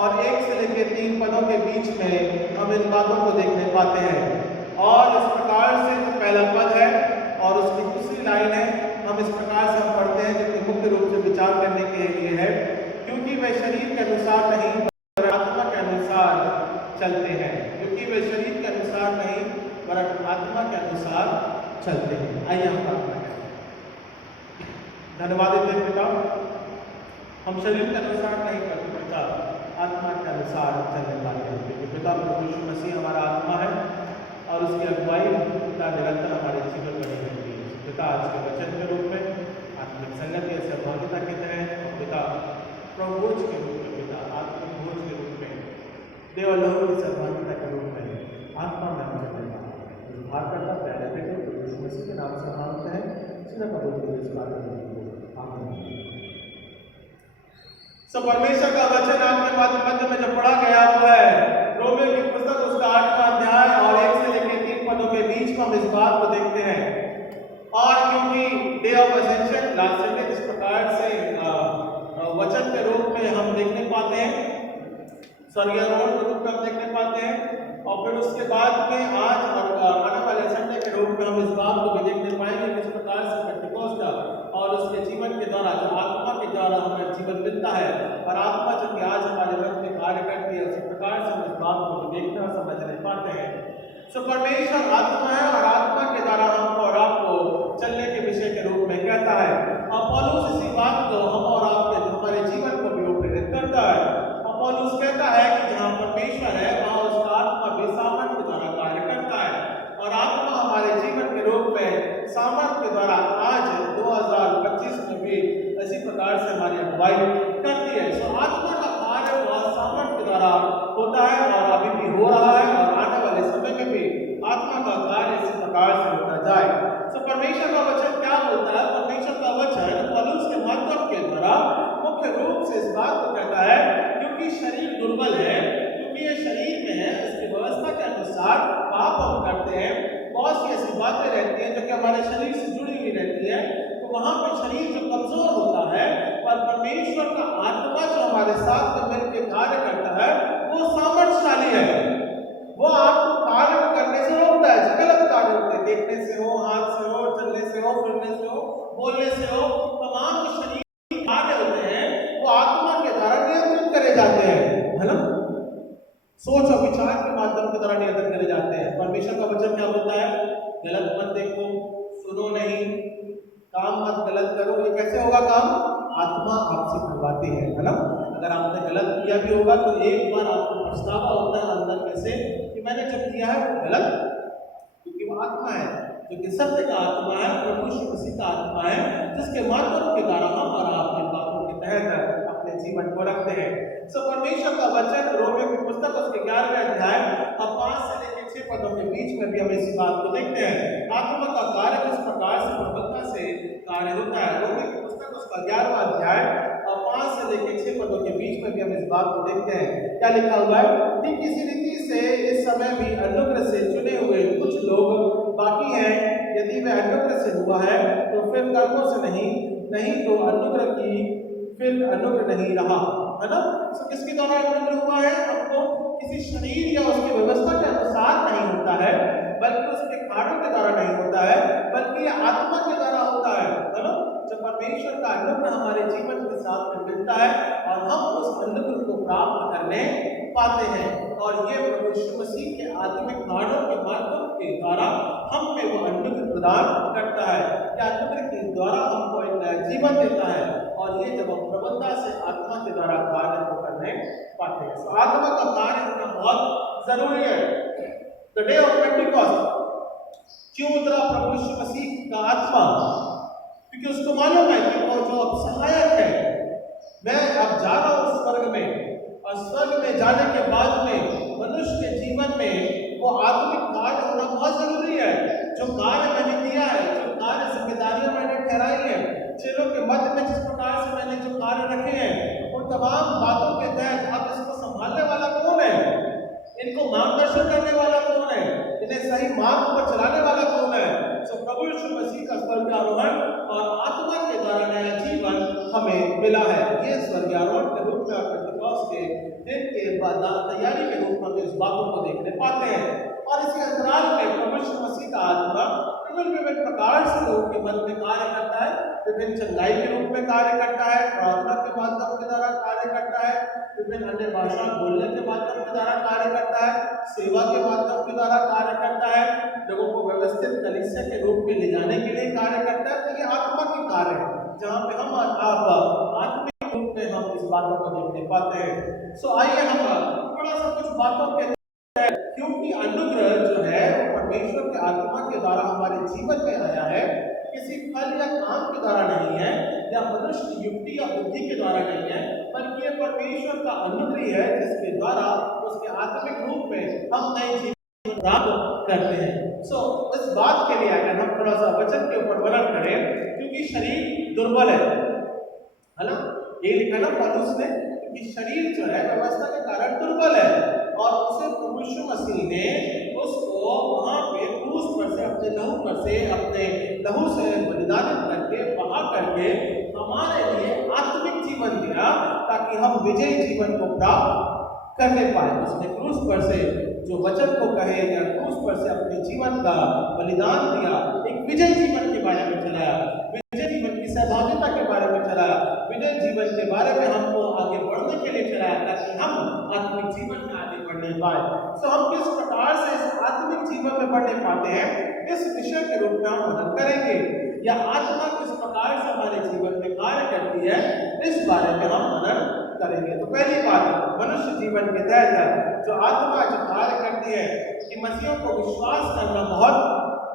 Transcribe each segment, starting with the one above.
और 1 से लेकर 3 पदों के बीच में हम इन बातों को देखने पाते हैं। और इस प्रकार से जो पहला पद है और उसकी दूसरी लाइन है, हम इस प्रकार से हम पढ़ते हैं, जिसमें मुख्य रूप से विचार करने के लिए है, क्योंकि वे शरीर के अनुसार नहीं पर आत्मा के अनुसार चलते हैं। क्योंकि वे शरीर के अनुसार नहीं पर आत्मा के अनुसार चलते हैं। आइए हम प्रार्थना करें। धन्यवाद देते हैं पिता, हम शरीर के अनुसार नहीं करते पिता, आत्मा के अनुसार चलने वाले हैं। क्योंकि पिता प्रभु यीशु मसीह हमारा आत्मा है और उसकी अगुवाई पिता निरंतर हमारे जीवन बनी रहती है। पिता आज के वचन के रूप में, आत्मिक संगति या सहभागिता के तहत, और पिता प्रभोज के रूप में, पिता आत्मिक भोज के रूप में, देवलोक की सहभागिता के रूप में आत्मा में हम चलने वाले हैं। उद्धार करता प्यारे बेटे प्रभु यीशु मसीह के नाम से मांगते हैं, इसलिए कबूल कीजिए इस प्रार्थना को। आमीन। सो परमेश्वर का वचन आपके पास मध्य में जो पढ़ा गया वो है रोमियो की पुस्तक उसका 8वां अध्याय और 1 से लेकर 3 पदों के बीच में हम इस बात को देखते हैं। और क्योंकि day of ascension last Sunday इस प्रकार से वचन के रूप में हम देखने पाते हैं, स्वर्गारोहण के रूप में हम देखने पाते हैं, और फिर उसके बाद में आज और आने वाले संडे के रूप में हम इस बात को भी देखने पाएंगे किस प्रकार से पेंटिकोस्ट और उसके जीवन के द्वारा जो आत्मा के द्वारा हमें जीवन मिलता है और आत्मा जो कि आज हमारे मन में कार्य करती है, उसी प्रकार से हम इस बात को भी देखते और समझने पाते हैं। सो परमेश्वर आत्मा है और आत्मा के द्वारा हमको और आपको चलने के विषय के रूप में कहता है। और पौलुस इसी बात को हम और आपके हमारे जीवन को भी प्रेरित करता है। और पौलुस कहता है कि जहाँ परमेश्वर है वहाँ उसका आत्मा बेसामर्थ के द्वारा कार्य करता है, और आत्मा हमारे जीवन के रूप में सामर्थ के द्वारा आज 2025 में भी इसी प्रकार से हमारी अगुवाई करती है। सो आत्मा का कार्य बहुत सामर्थ के द्वारा होता है और अभी भी हो रहा है, और आने वाले समय में भी आत्मा का कार्य इसी प्रकार से होता जाए। सो परमेश्वर का वचन क्या बोलता है? परमेश्वर का वचन पौलुस के माध्यम के द्वारा मुख्य रूप से इस बात को कहता है, क्योंकि शरीर दुर्बल है, क्योंकि ये शरीर में है, उसकी व्यवस्था के अनुसार पाप हम करते हैं, बहुत सी ऐसी बातें रहती हैं जो कि हमारे शरीर से जुड़ी हुई रहती है, तो वहां पर शरीर जो कमजोर होता है, पर परमेश्वर का आत्मा जो हमारे साथ में मिलकर कार्य करता है वो सामर्थ्यशाली है। वो आपको कार्य करने से रोकता है, गलत कार्य होते हैं, देखने से हो, हाथ से हो, चलने से हो, फिरने से हो, बोलने से हो, तमाम जो शरीर कार्य होते हैं वो आत्मा के द्वारा नियंत्रित करे जाते हैं, है ना। सोच और विचार के माध्यम के द्वारा नियंत्रित करे जाते हैं। परमेश्वर का वचन क्या बोलता है? गलत मत देखो, सुनो नहीं, काम मत गलत करो। ये कैसे होगा काम? आत्मा आपसे करवाती है ना। अगर आपने गलत किया भी होगा तो एक बार आपको पछतावा होता है अंदर में से कि मैंने जो किया है वो गलत, क्योंकि वो आत्मा है, क्योंकि सत्य का आत्मा है, प्रभु यीशु मसीह का आत्मा है, जिसके माध्यम के द्वारा हम और आपके बातों के तहत अपने जीवन को रखते हैं। सो परमेश्वर का वचन रोमियो की पुस्तक उसके 11वें अध्याय और 5 से लेकर 6 पदों के बीच में भी हम इसी बात को देखते हैं। आत्मा का कार्य किस प्रकार से प्रबलता से कार्य होता है। रोमियो की पुस्तक उसका 11वां अध्याय और 5 से लेकर 6 पदों के बीच में भी हम इस बात को देखते हैं। क्या लिखा हुआ है कि किसी रीति से इस समय भी अनुग्रह से चुने हुए कुछ लोग बाकी हैं। यदि वह अनुग्रह से हुआ है तो फिर कर्मों से नहीं तो अनुग्रह की फिर अनुग्रह नहीं रहा, है ना। सो किसके द्वारा अनुग्रह हुआ है? हमको किसी शरीर या उसकी व्यवस्था के अनुसार नहीं होता है, बल्कि उसके कार्यों के द्वारा नहीं होता है, बल्कि यह आत्मा के द्वारा होता है ना। जब परमेश्वर का अनुग्रह हमारे जीवन के साथ में मिलता है और हम उस अनुग्रह को प्राप्त करने पाते हैं, और ये प्रभु यीशु मसीह के आत्मिक कार्यों के माध्यम के द्वारा हम में वो अनुग्रह प्रदान करता है। या अनुग्रह के द्वारा हमको एक नया जीवन देता है, और ये जब हम प्रबलता से आत्मा के द्वारा कार्य को करने पाते हैं। तो आत्मा का कार्य होना बहुत जरूरी है। द डे ऑफ पेंटिकॉस्ट क्यों उतरा प्रभु यीशु मसीह का आत्मा? क्योंकि उसको मालूम है कि वो जो अब सहायक है, मैं अब जा रहा हूँ स्वर्ग में, और स्वर्ग में जाने के बाद में मनुष्य के जीवन में वो आत्मिक कार्य होना बहुत जरूरी है। जो कार्य मैंने किया है, जो कार्य जिम्मेदारियां मैंने ठहराई है, चेलों के मध्य में जिस प्रकार से मैंने जो कार्य रखे हैं, उन तमाम बातों के तहत अब इसको संभालने वाला कौन है? इनको मार्गदर्शन करने वाला कौन है? इन्हें सही मार्ग पर चलाने वाला कौन है? सो प्रभु यीशु मसीह का स्वर्गारोहण और आत्मा के द्वारा नया जीवन हमें मिला है। ये स्वर्गारोहण के रूप में पेंटिकॉस्ट के दिन तैयारी के रूप में हम इस बातों को देखने पाते हैं। और इसी अंतराल में प्रभु यीशु मसीह का आत्मा विभिन्न प्रकार से लोगों के मन में कार्य करता है, विभिन्न चंगाई के रूप में कार्य करता है, प्रार्थना के माध्यम के द्वारा कार्य करता है, विभिन्न अन्य भाषा बोलने के माध्यम के द्वारा कार्य करता है, सेवा के माध्यम के द्वारा कार्य करता है, लोगों को व्यवस्थित कलीसिया के रूप में ले जाने के लिए कार्य करता है। तो ये आत्मा के कार्य है, जहाँ पे हम आप आत्मिक रूप में हम इस बातों को देखने पाते हैं। सो आइए हम थोड़ा सा कुछ बातों के, क्योंकि अनुग्रह जो है वो परमेश्वर के आत्मा के द्वारा हमारे जीवन में आया है, किसी फल या काम के द्वारा नहीं है, या मनुष्य की युक्ति या बुद्धि के द्वारा नहीं है, बल्कि ये परमेश्वर का अनुग्रह है, जिसके द्वारा उसके आत्मिक रूप में हम नए जीवन प्राप्त करते हैं। सो इस बात के लिए अगर हम थोड़ा सा वचन के ऊपर वर्णन करें, क्योंकि शरीर दुर्बल है ना, ये लिखा ना पौलुस ने कि शरीर जो है व्यवस्था के कारण दुर्बल है, और उसे प्रभु यीशु मसीह ने उसको वहां पे क्रूस पर से अपने लहू से बलिदान करके बहा करके हमारे लिए आत्मिक जीवन दिया, ताकि हम विजयी जीवन को प्राप्त करने पाए। उसने क्रूस पर से जो वचन को कहे या क्रूस पर से अपने जीवन का बलिदान दिया, एक विजय जीवन के बारे में चलाया, विजय जीवन की सहभागिता के बारे में चलाया, विजय जीवन के बारे में हमको आगे बढ़ने के लिए चलाया, ताकि हम आत्मिक जीवन में आगे बढ़ने पाए। तो हम किस प्रकार से इस आत्मिक जीवन में बढ़ने पाते हैं, इस विषय के रूप में हम मनन करेंगे, या आत्मा किस प्रकार से हमारे जीवन में कार्य करती है, इस बारे में हम मनन करेंगे। तो पहली बात, मनुष्य जीवन के तहत जो आत्मा जो कार्य करती है, कि मसीहों को विश्वास करना बहुत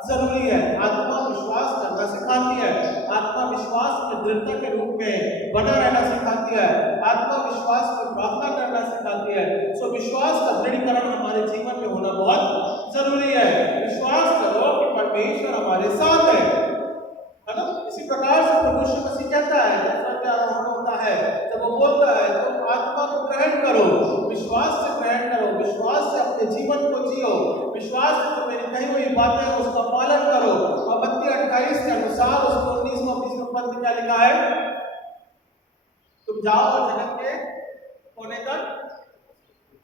जरूरी है। आत्मा विश्वास करना सिखाती है, आत्मा विश्वास में दृढ़ता के रूप में बना रहना सिखाती है, आत्मा विश्वास में प्रार्थना करना सिखाती है। सो विश्वास का दृढ़ीकरण हमारे जीवन में होना बहुत जरूरी है। विश्वास करो कि परमेश्वर हमारे साथ है ना। इसी प्रकार से प्रभु यीशु मसीह कहता है, जब आरोहण होता है, जब वो बोलता है तो आत्मा को ग्रहण करो, विश्वास से ग्रहण करो, विश्वास से अपने जीवन को जियो, विश्वास से जो मेरी कही हुई बातें हैं उसका पालन करो। और मत्ती 28 के अनुसार उसको 19 पद में क्या लिखा है, तुम जाओ और जगत के कोने तक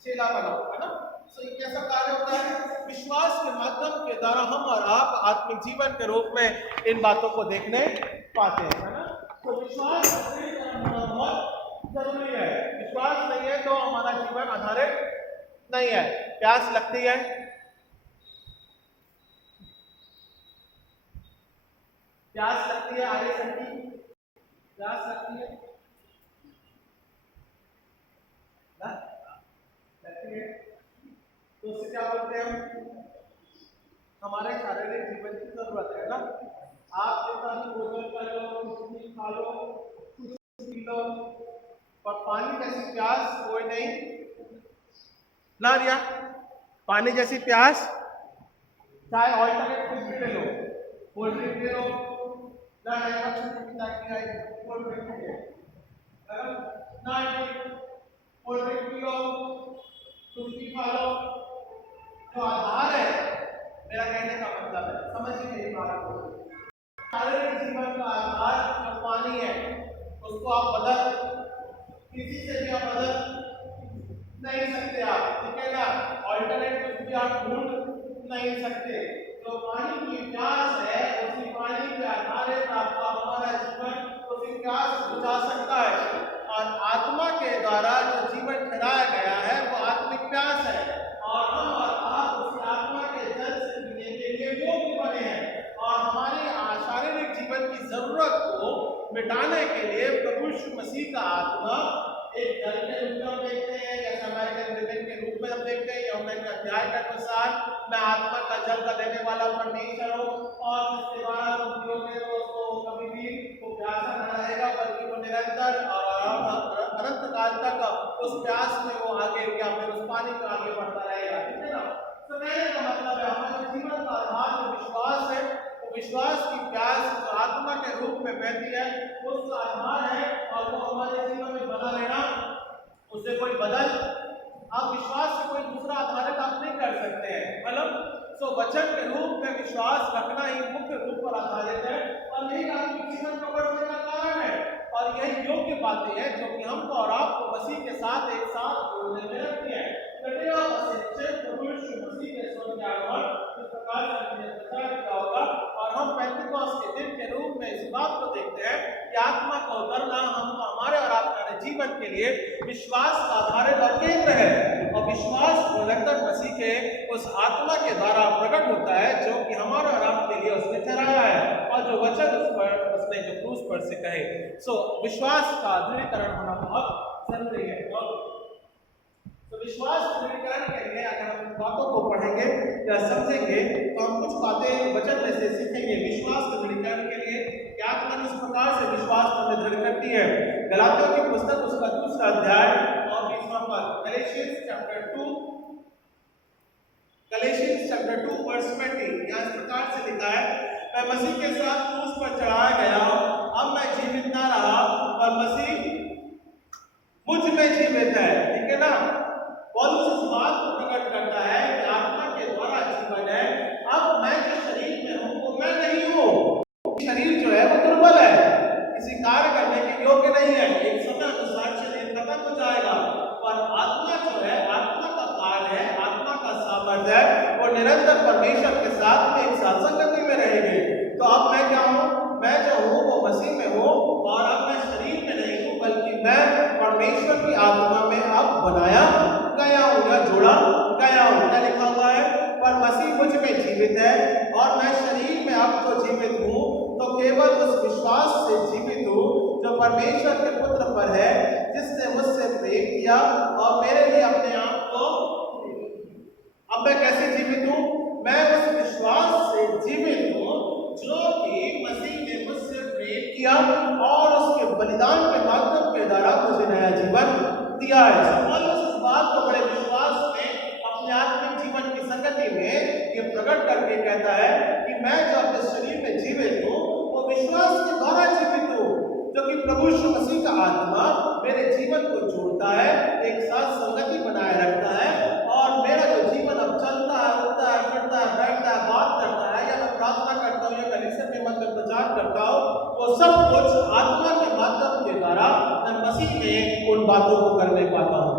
चेला बनाओ, है ना। तो ये कैसा कार्य होता है, विश्वास के माध्यम के द्वारा हम और आप आत्मिक जीवन के रूप में इन बातों को देखने पाते हैं, है ना। तो विश्वास बहुत जरूरी है, विश्वास नहीं है तो हमारा जीवन आधारित नहीं है। प्यास लगती है, प्यास लगती है, आगे सकती प्यास लगती है, लगती है, तो उससे क्या बोलते हैं हम, हमारे शारीरिक जीवन की जरूरत है ना। आप जैसा भी भोजन कर लो, कुछ भी खा लो, कुछ पी लो, पर पानी जैसी प्यास कोई नहीं ना दिया। पानी जैसी प्यास चाहे ऑल्टरनेट कुछ भी ले लो, कोल्ड ड्रिंक ले लो ना, कोल्ड ड्रिंक पी लो, कुछ भी खा लो। जो आधार है, मेरा कहने का मतलब है, समझिए मेरी बात को, शारीरिक जीवन का आधार जो पानी है, उसको आप किसी से भी आप बदल नहीं सकते, आप ठीक है ना। ऑल्टरनेट कुछ भी आप ढूंढ नहीं सकते। जो पानी की प्यास है, उसी पानी के आधारित आपका हमारा जीवन उसी प्यास बुझा सकता है। और आत्मा के द्वारा जो जीवन ठहराया गया है वो आत्मिक प्यास है, और हम और आप उस आत्मा के जल से पीने के लिए योग्य बने हैं। और हमारी शारीरिक जीवन की जरूरत को मिटाने के लिए प्रभु यीशु मसीह का आत्मा एक जल के रूप में हम देखते हैं, या अमेरिकन रिबन के रूप में हम देखते हैं, यौन के अध्याय के अनुसार मैं आत्मा का जल का देने वाला परमेश्वर हूँ, और जिसके द्वारा तुम पियोगे तो उसको कभी भी वो प्यासा न रहेगा, बल्कि वो निरंतर और अनंत काल तक उस प्यास में वो आगे या फिर उस पानी को आगे बढ़ता रहेगा, ठीक है ना। तो कहने का मतलब है हमारे जीवन का आधार जो विश्वास है, वो विश्वास की प्यास जो आत्मा के रूप में बहती है उसका आधार है, और वो हमारे जीवन में बना रहना, उससे कोई बदल आप विश्वास से कोई दूसरा आधारित आप नहीं कर सकते हैं, मतलब सो वचन के रूप में विश्वास रखना ही मुख्य रूप पर आधारित है, और यही आपके जीवन को बढ़ने का कारण है। और यही योग्य बातें हैं जो कि हमको और आपको मसीह के साथ एक साथ जोड़ने में रखती है। बात को देखते हैं कि आत्मा को करना हमको हमारे और आपके जीवन के लिए विश्वास का आधारित और केंद्र है, और विश्वास निरंतर मसीह के उस आत्मा के द्वारा प्रकट होता है जो कि हमारे और आपके लिए उसने ठहराया है, और जो वचन उस पर उसने जो क्रूस पर से कहे। सो विश्वास का दृढ़ीकरण होना बहुत जरूरी है। तो विश्वास दृढ़ीकरण के लिए अगर हम बातों को पढ़ेंगे या समझेंगे तो हम कुछ बातें वचन में से सीखेंगे। विश्वास के दृढ़ीकरण के लिए कि आत्मा किस प्रकार से विश्वास को दृढ़ करती है। गलातियों की पुस्तक उसका 2 अध्याय और 20वां पद, गलातियंस चैप्टर 2 वर्स 20, यहाँ इस प्रकार से लिखा है, मैं मसीह के साथ क्रूस पर चढ़ाया गया, अब मैं जीवित ना रहा पर मसीह मुझ में जीवित है। ठीक है ना। पौलुस इस बात को प्रकट करता है कि आत्मा के द्वारा जीवन है। अब मैं जो शरीर में हूं वो मैं नहीं हूं। शरीर जो है वो दुर्बल है, किसी कार्य करने के योग्य नहीं है, एक समय अनुसार शरीर खत्म हो जाएगा, पर आत्मा जो है, आत्मा का कार्य है, आत्मा का सामर्थ्य है, वो निरंतर परमेश्वर के साथ एक साथ संगति में रहेगी। तो अब मैं क्या हूं? मैं जो हूं वो मसीह में हूं, और अब मैं शरीर में नहीं हूं बल्कि मैं परमेश्वर की आत्मा में अब बनाया गया हूं या जोड़ा गया हूं। क्या लिखा हुआ है? पर मसीह मुझ में जीवित है और मैं शरीर में अब तो जीवित हूं, तो केवल उस विश्वास से जीवित हूं जो परमेश्वर के पुत्र पर है, जिसने मुझसे प्रेम किया और मेरे लिए अपने आप को। अब मैं कैसे जीवित हूं? मैं उस विश्वास से जीवित हूं जो कि मसीह ने मुझसे प्रेम किया और उसके बलिदान के माध्यम के द्वारा मुझे नया जीवन दिया है। पौलुस इस बात को बड़े विश्वास में अपने आत्मिक जीवन की संगति में ये प्रकट करके कहता है कि मैं जो अपने शरीर में जीवित हूँ वो विश्वास के द्वारा जीवित हूँ, जो कि प्रभु यीशु मसीह का आत्मा मेरे जीवन को जोड़ता है, एक साथ संगति बनाए रखता है, और मेरा जो जीवन अब चलता है, उठता है, फिरता है, बैठता है, बात करता है, या मैं प्रार्थना करता हूँ या कलीसिया में मतलब प्रचार करता हूँ, वो सब कुछ आत्मा के माध्यम के द्वारा मैं मसीह में उन बातों को करने पाता हूँ।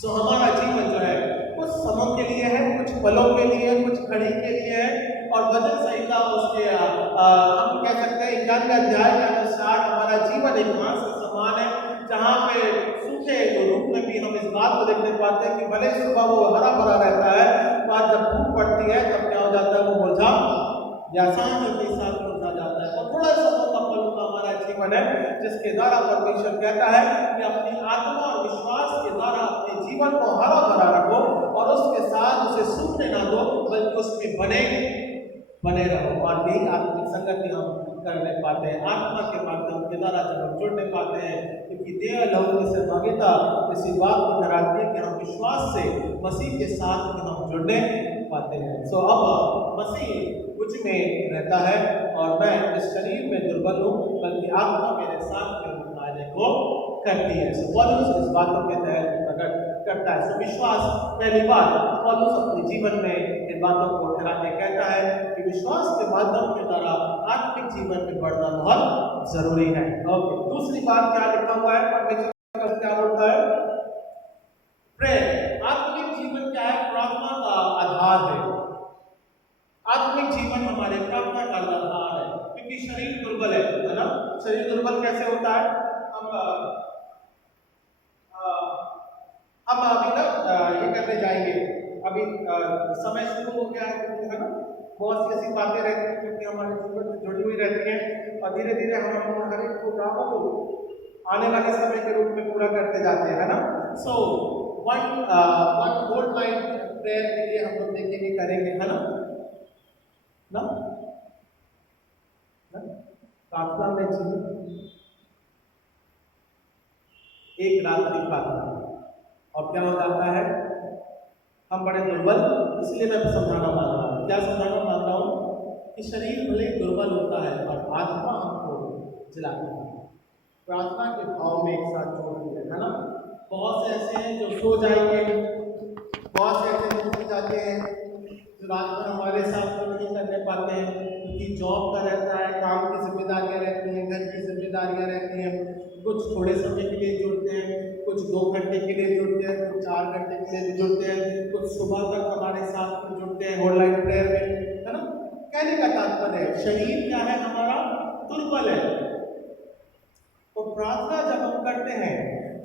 सो हमारा जीवन जो है कुछ समय के लिए है, कुछ पलों के लिए, कुछ घड़ी के लिए है, और भजन संहिता उसके हम कह सकते हैं 91 अध्याय के अनुसार हमारा जीवन एक घास के समान है, जहाँ पे सूखे के रूप में भी हम इस बात को देखने पाते हैं कि भले सुबह वो हरा भरा रहता है, पर जब धूप पड़ती है तब क्या हो जाता है? वो मुरझा या सांझ के साथ मुरझा जाता है। और थोड़ा सा पलों का हमारा जीवन है जिसके द्वारा परमेश्वर कहता है कि अपनी आत्मा और विश्वास के द्वारा अपने जीवन को हरा भरा रखो और उसके साथ उसे सूखने ना दो, बल्कि उसमें बने रहो। और यही आत्मिक संगति हम करने पाते हैं आत्मा के माध्यम के द्वारा जब हम जुड़ने पाते हैं, क्योंकि देह लहू की सहभागिता इसी बात को ठहराती है कि हम विश्वास से मसीह के साथ हम जुड़ने पाते हैं। सो अब मसीह मुझ में रहता है और मैं इस शरीर में दुर्बल हूँ, बल्कि आत्मा मेरे साथ में कार्य को करती है। सो पौलुस इस बातों के तहत प्रकट करता है। सो विश्वास, पहली बात पौलुस अपने जीवन में इन बातों को ठहराते कहता है कि विश्वास के माध्यम के द्वारा आत्मिक जीवन में बढ़ना बहुत जरूरी है। ओके, दूसरी बात क्या लिखा हुआ है? परमेश्वर क्या बोलता है? प्रेयर। आत्मिक जीवन क्या है? प्रार्थना का आधार है। आत्मिक जीवन हमारे प्रार्थना का आधार है, क्योंकि शरीर दुर्बल है ना। शरीर दुर्बल कैसे होता है? हम अभी ना ये करने जाएंगे, अभी समय शुरू हो गया है ना। बहुत सी ऐसी बातें रहती हैं क्योंकि हमारे जीवन से जुड़ी हुई रहती हैं, और धीरे धीरे हम हर एक प्रोग्रामों को आने वाले समय के रूप में पूरा करते जाते हैं ना। So one whole night prayer के लिए हम लोग देखेंगे, करेंगे, है ना प्रार्थना में जीवन एक रात्रि प्रार्थना। और क्या हो जाता है? हम बड़े दुर्बल, इसलिए मैं समझाना मान रहा हूँ। क्या समझाना मान रहा हूँ? कि शरीर भले दुर्बल होता है और आत्मा हमको जलाती है। प्रार्थना के भाव में एक साथ जोड़ती है ना। बहुत से ऐसे हैं जो सो जाएंगे, बहुत से ऐसे लोग सो जाते हैं जो रात में हमारे साथ नहीं करने पाते हैं, क्योंकि जॉब का रहता है, काम की जिम्मेदारियां रहती हैं, घर की जिम्मेदारियां रहती हैं। कुछ थोड़े समय के लिए जुड़ते हैं, कुछ 2 घंटे के लिए जुड़ते हैं, कुछ 4 घंटे के लिए जुड़ते हैं, कुछ सुबह तक हमारे साथ में जुड़ते हैं ऑनलाइन प्रेयर में, है ना। कहने का तात्पर्य है शरीर क्या है हमारा? दुर्बल है। तो प्रार्थना जब हम करते हैं,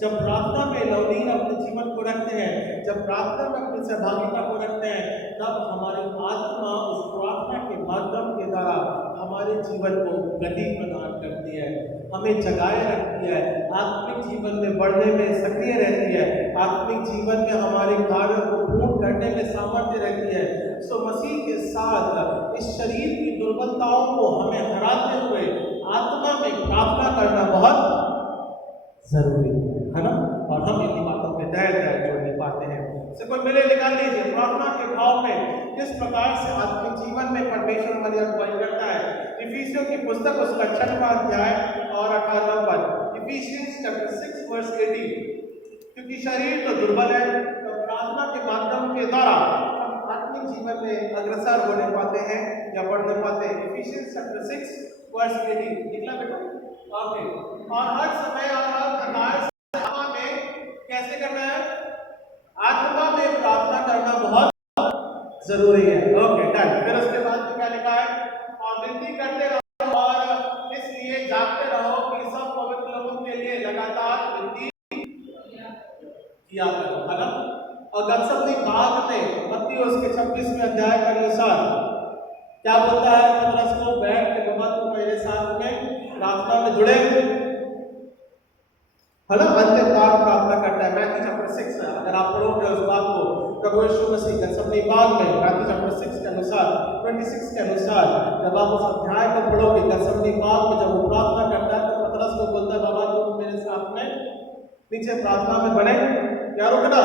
जब प्रार्थना में लवलीन अपने जीवन को रखते हैं, जब प्रार्थना में अपनी सहभागिता को रखते हैं, तब हमारी आत्मा उस प्रार्थना के माध्यम के द्वारा हमारे जीवन को गति प्रदान करती है, हमें जगाए रखती है, आत्मिक जीवन में बढ़ने में सक्रिय रहती है, आत्मिक जीवन में हमारे कार्यों को पूर्ण करने में सामर्थ्य रहती है। सो मसीह के साथ इस शरीर की दुर्बलताओं को हमें हराते हुए आत्मा में प्रार्थना करना बहुत जरूरी है ना। और हम इन्हीं बातों के तहत जोड़ नहीं पाते हैं। से कोई मेले निकाल लीजिए, प्रार्थना के भाव में किस प्रकार से आत्मिक जीवन में परमेश्वर हमारी अगुवाई करता है। इफिसियों की पुस्तक उसका 6वां अध्याय और 18वां पद, इफिशियंस चैप्टर 6 वर्स 18। क्योंकि शरीर तो दुर्बल है, तो प्रार्थना के माध्यम के द्वारा हम आत्मिक जीवन में अग्रसर होने पाते हैं या बढ़ने पाते हैं। इफिशियंस चैप्टर 6 वर्स 18 निकला बेटा? ओके। और हर समय और हर प्रकार से आत्मा में कैसे करना है? आत्मा में प्रार्थना करना बहुत जरूरी है। Okay done. फिर उसके बाद क्या लिखा है? और विनती करते रहो और इसलिए जागते रहो कि सब पवित्र लोगों के लिए लगातार विनती किया करो, है ना। और गतसमनी बाग में मत्ती उसके 26वें अध्याय के अनुसार क्या बोलता है? पतरस को बैठ के बाबा तुम मेरे साथ में प्रार्थना में जुड़े, है ना। अंतिम बार प्रार्थना करता है मैथ्यू चैप्टर 6। अगर आप पढ़ोगे उस बात को, प्रभु यीशु मसीह गतसमनी बाग में मैथ्यू चैप्टर 6 के अनुसार 26 के अनुसार जब आप उस अध्याय को पढ़ोगे, गतसमनी बाग में जब वो प्रार्थना करता है तो पतरस को बोलता है बाबा तुम मेरे साथ में नीचे प्रार्थना में बने, क्या रुकना।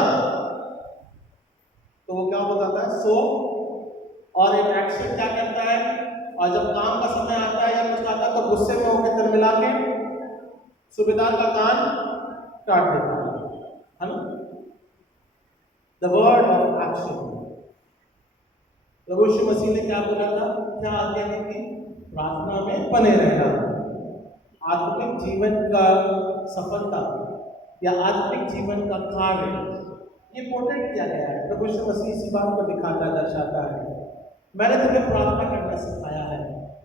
तो वो क्या बताता है? सो और एक एक्शन क्या करता है, और जब काम का समय आता है या कुछ आता है तो गुस्से में होकर तिलमिला के सूबेदार का कान काट देता है ना। The word of action. प्रभु यीशु मसीह ने क्या बोला था? क्या आज्ञा दी थी? प्रार्थना में बने रहना। आत्मिक जीवन का सफलता या आत्मिक जीवन का कार्य ये पोर्ट्रेट किया गया है। प्रभु यीशु मसीह इसी बात को दिखाता दर्शाता है। मैंने तुम्हें प्रार्थना करना सिखाया है।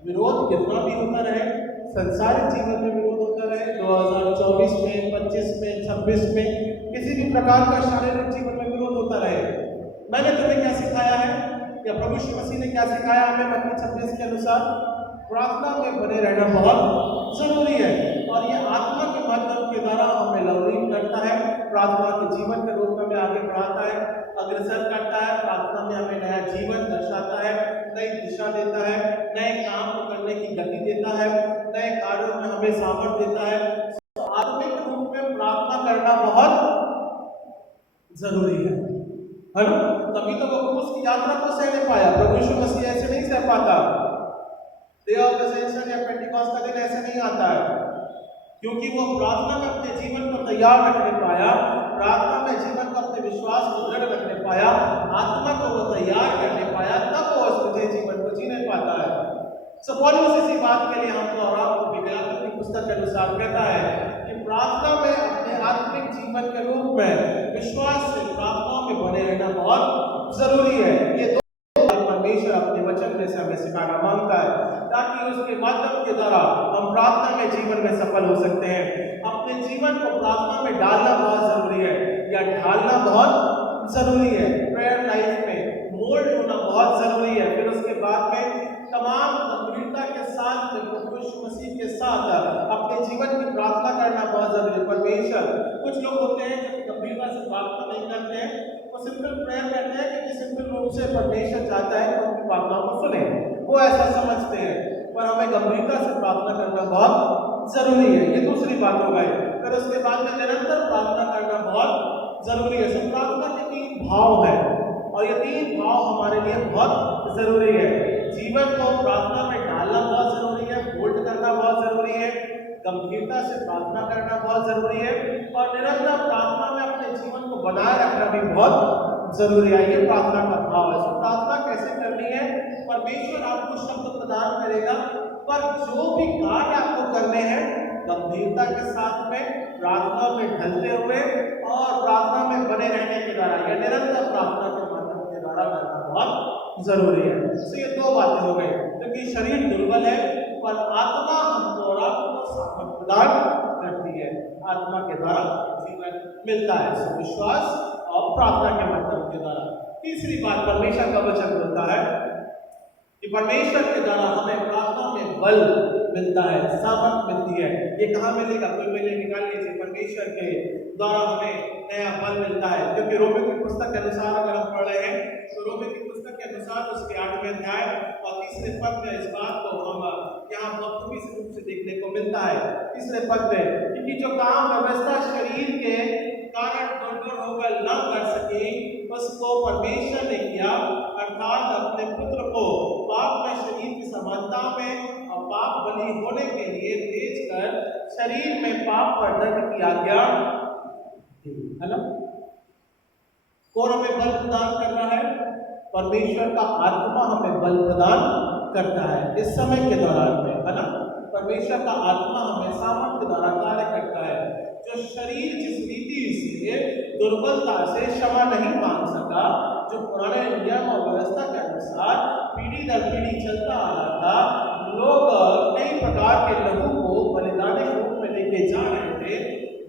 विरोध कितना भी होता रहे, संसारिक जीवन में विरोध होता रहे, 2024 में, 25 में, 26 में, किसी भी प्रकार का शारीरिक जीवन में विरोध होता रहे, मैंने तुम्हें क्या सिखाया है या प्रभु यीशु मसीह ने क्या सिखाया हमें मत्ती 26 के अनुसार? प्रार्थना में बने रहना बहुत जरूरी है। और ये आत्मा के माध्यम के द्वारा हमें लवलीन करता है, प्रार्थना के जीवन के रूप में आगे बढ़ाता है, अग्रसर करता है, प्रार्थना में हमें नया जीवन दर्शाता है, नई दिशा देता है, नए काम को करने की गति देता है, नए कार्यों में हमें सामर्थ्य देता है। तो आत्मिक रूप में प्रार्थना करना बहुत जरूरी है ना। तभी तो वो क्रूस की यात्रा को सह नहीं पाया। प्रभु यीशु मसीह ऐसे नहीं सह पाता। डे ऑफ असेंशन या पेंटिकॉस्ट का दिन ऐसे नहीं आता है, क्योंकि वो प्रार्थना में अपने जीवन को तैयार रखने पाया, प्रार्थना में जीवन को अपने विश्वास को दृढ़ रखने पाया, आत्मा को वो तैयार करने पाया, तब वो उस विजय जीवन को जीने पाता है। सो पौलुस इसी बात के लिए हमको और आपको विज्ञापन की पुस्तक के अनुसार कहता है कि प्रार्थना में अपने आत्मिक जीवन के रूप में विश्वास से प्रार्थना में बने रहना बहुत जरूरी है। ये दो परमेश्वर अपने वचन में से हमें सिखाना मांगता है, ताकि उसके माध्यम के द्वारा हम प्रार्थना में जीवन में सफल हो सकते हैं। अपने जीवन को प्रार्थना में डालना बहुत जरूरी है या ढालना बहुत जरूरी है। प्रेयर लाइफ में मोल्ड होना बहुत जरूरी है। फिर उसके बाद में तमाम गंभीरता के साथ प्रभु यीशु मसीह के साथ अपने जीवन की प्रार्थना करना बहुत जरूरी है। परमेश्वर, कुछ लोग होते हैं जो गंभीरता से प्रार्थना नहीं करते हैं, वो सिंपल प्रेयर करते हैं क्योंकि सिंपल रूप से परमेश्वर चाहता है कि उनकी प्रार्थनाओं को सुने, वो ऐसा समझते हैं। पर हमें गंभीरता से प्रार्थना करना बहुत जरूरी है। ये दूसरी बात हो गई। फिर उसके बाद में निरंतर प्रार्थना करना बहुत जरूरी है। सब प्रार्थना के 3 भाव है और ये 3 भाव हमारे लिए बहुत जरूरी है। जीवन को प्रार्थना में डालना बहुत जरूरी है, होल्ड करना बहुत जरूरी है, गंभीरता से प्रार्थना करना बहुत जरूरी है और निरंतर प्रार्थना में अपने जीवन को बनाए रखना भी बहुत जरूरी है। ये प्रार्थना का भाव है। तो प्रार्थना कैसे करनी है? परमेश्वर आपको शब्द प्रदान करेगा, पर जो भी कार्य आपको करने हैं गंभीरता के साथ में, प्रार्थना में ढलते हुए और प्रार्थना में बने रहने के द्वारा या निरंतर प्रार्थना के माध्यम के द्वारा करना बहुत जरूरी है। तो ये 2 बातें हो गई, क्योंकि शरीर दुर्बल है पर आत्मा हमको और आपको सामर्थ प्रदान करती है। आत्मा के द्वारा जीवन मिलता है, सो विश्वास और प्रार्थना के माध्यम के द्वारा। तीसरी बात परमेश्वर का वचन बोलता है कि परमेश्वर के द्वारा हमें प्रार्थना में बल मिलता है, सामर्थ मिलती है। ये कहाँ मिलेगा? कोई पहले निकाल लीजिए। परमेश्वर के द्वारा हमें नया बल मिलता है, क्योंकि रोमी की पुस्तक के अनुसार अगर हम पढ़ रहे हैं तो रोमी की पुस्तक के अनुसार उसके 8वें अध्याय और तीसरे पद में इस बात को हम यहाँ बखूबी रूप से देखने को मिलता है। तीसरे पद में, क्योंकि जो काम व्यवस्था शरीर के कारण दुर्बल होकर न कर सके उसको परमेश्वर ने किया, अर्थात अपने पुत्र को पाप में शरीर की समानता में और पाप बलि होने के लिए भेजकर शरीर में पाप पर दंड की आज्ञा दी, है ना। कौन हमें बल प्रदान कर रहा है? परमेश्वर का आत्मा हमें बल प्रदान करता है इस समय के दौरान में, है ना। परमेश्वर का आत्मा हमें सामर्थ के द्वारा कार्य करता है। जो शरीर जिस रीति से दुर्बलता से क्षमा नहीं मांग सका, जो पुराने नियम और व्यवस्था के अनुसार पीढ़ी दर पीढ़ी चलता आ रहा था, लोग कई प्रकार के लहू को बलिदान के रूप में लेके जा रहे थे,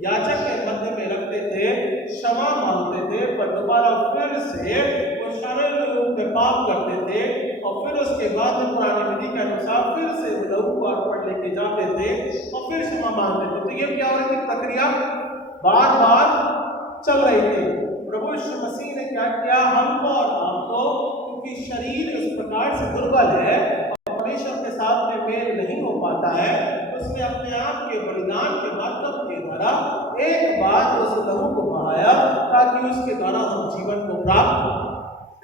याजक के मध्य में रखते थे, क्षमा मांगते थे, पर दोबारा फिर से वो शारीरिक रूप में पाप करते थे और फिर उसके बाद में पुरानी विधि के अनुसार फिर से लहू को अर्पण लेके जाते थे और फिर क्षमा मांगते थे। तो ये क्या हो रही थी? प्रक्रिया बार बार चल रही थी। प्रभु यीशु मसीह ने क्या किया? हमको और आपको, क्योंकि शरीर इस प्रकार से दुर्बल है और परमेश्वर के साथ में मेल नहीं हो पाता है, उसने अपने आप के बलिदान के माध्यम के द्वारा एक बार उस लहू को बहाया ताकि उसके द्वारा हम जीवन को प्राप्त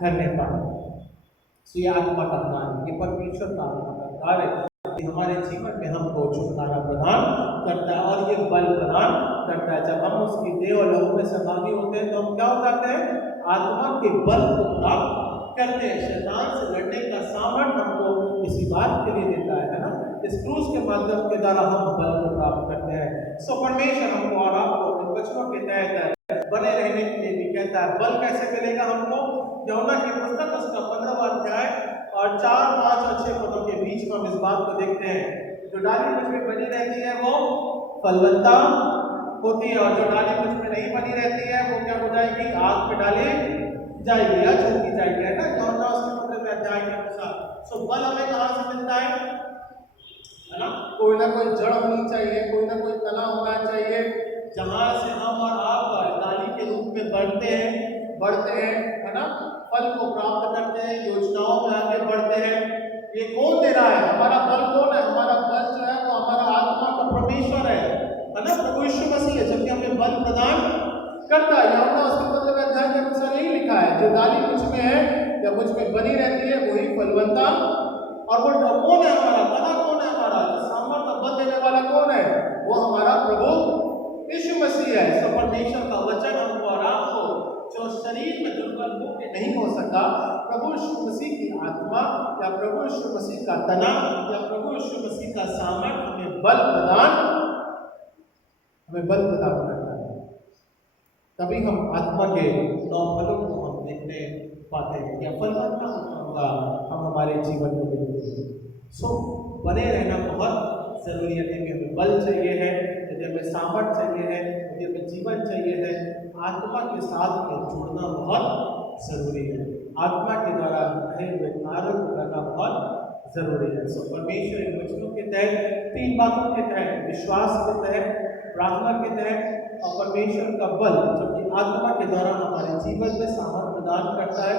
करने पाए। ये आत्मा का कार्य, ये परमेश्वर का आत्मा का कार्य कि हमारे जीवन में हमको छुटकारा प्रदान करता है और ये बल प्रदान करता है। जब हम उसकी देह और लहू में सहभागी होते हैं तो हम क्या हो जाते हैं? आत्मा के बल को प्राप्त करते हैं। शैतान से लड़ने का सामर्थ्य हमको इसी बात के लिए देता है ना। इस क्रूस के माध्यम के द्वारा हम बल को प्राप्त करते हैं। सो परमेश्वर हमको और आपको इन वचनों के तहत बने रहने के लिए भी कहता है। बल कैसे मिलेगा हमको? यूहन्ना की पुस्तक उसका 15वां अध्याय और 4, 5 और 6 पदों के बीच में हम इस बात को देखते हैं। जो डाली मुझ में बनी रहती है वो फलवत्ता होती है और जो डाली मुझ में नहीं बनी रहती है वो क्या हो जाएगी? आग में डाली जाएगी या झोंकी जाएगी, है ना। यूहन्ना उसके 15वें अध्याय के अनुसार। सो बल हमें कहाँ से मिलता है ना? कोई ना कोई जड़ होनी चाहिए, कोई ना कोई तना होना चाहिए जहां से हम और आप डाली के रूप में बढ़ते हैं, है ना। फल को प्राप्त करते हैं, योजनाओं में आगे बढ़ते हैं। ये कौन दे रहा है? हमारा बल कौन है? हमारा बल जो है वो हमारा आत्मा का परमेश्वर है ना। प्रभु यीशु मसीह है जबकि हमें बल प्रदान करता है। यूहन्ना उसके 15वें अध्याय के अनुसार यही लिखा है, जो डाली मुझ में है या मुझ में बनी रहती है वही फलवत्ता। और वो कौन है? हमारा तना कौन है? हमारा जो सामर्थ्य बल देने वाला कौन है? वो हमारा प्रभु यीशु मसीह है। सो परमेश्वर का वचन हमको और आपको जो शरीर में दुर्बल होकर नहीं हो सका, प्रभु यीशु मसीह की आत्मा या प्रभु यीशु मसीह का तना या प्रभु यीशु मसीह का सामर्थ्य हमें बल प्रदान करता है। तभी हम आत्मा के 9 फलों को हम देखने पाते हैं या फलवत्ता होगा हम हमारे जीवन में देखते हैं। सो बने रहना बहुत जरूरी है। यदि हमें बल चाहिए है, यदि हमें सामर्थ्य चाहिए है, यदि हमें जीवन चाहिए है, आत्मा के साथ में जुड़ना बहुत जरूरी है। आत्मा के द्वारा कहे हुए कार्य को करना बहुत जरूरी है। सो परमेश्वर इन वचनों के तहत 3 बातों के तहत, विश्वास के तहत, प्रार्थना के तहत और परमेश्वर का बल जो कि आत्मा के द्वारा हमारे जीवन में सामर्थ्य प्रदान करता है,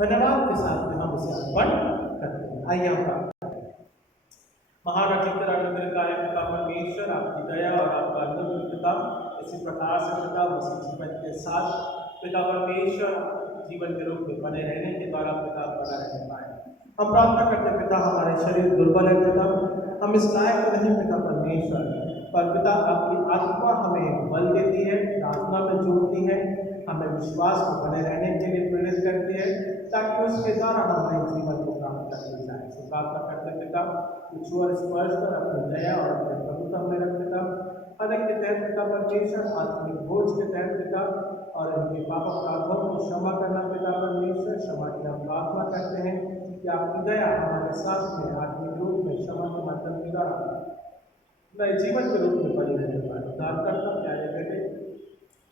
धन्यवाद के साथ में हम इसे अर्पण करते हैं। आइए हम महान रक्षक अनुग्रहकारी पिता परमेश्वर, आपकी दया और आपका अनुग्रह पिता इसी प्रकार से पिता उसी जीवन के साथ पिता परमेश्वर जीवन के रूप में बने रहने के द्वारा पिता बना रहने पाए। हम प्रार्थना करते पिता, हमारे शरीर दुर्बल है पिता, हम इस लायक नहीं पिता परमेश्वर, पर पिता आपकी आत्मा हमें बल देती है, प्रार्थना में जोड़ती है, हमें विश्वास को बने रहने के लिए प्रेरित करती है ताकि उसके द्वारा हम नए जीवन को प्राप्त कर जाए। सो प्रार्थना करते पिता, ईश्वर स्पर्श कर अपनी दया और अपने प्रभुत्व में रख पिता, अनेक के तहत पिता परमेश्वर, आत्मिक बोझ के तहत पिता और इनके पाप अपराधों को क्षमा करना पिता परमेश्वर, क्षमा की हम प्रार्थना करते हैं। कि आपकी दया हमारे साथ में आत्मिक रूप में क्षमा के माध्यम के द्वारा नए जीवन के रूप में बनी रहने पाए। उद्धार करता प्यारे बेटे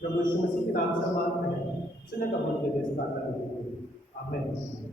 प्रभु यीशु मसीह के नाम से मांगते हैं, सुने कबूल के देश का आमेन।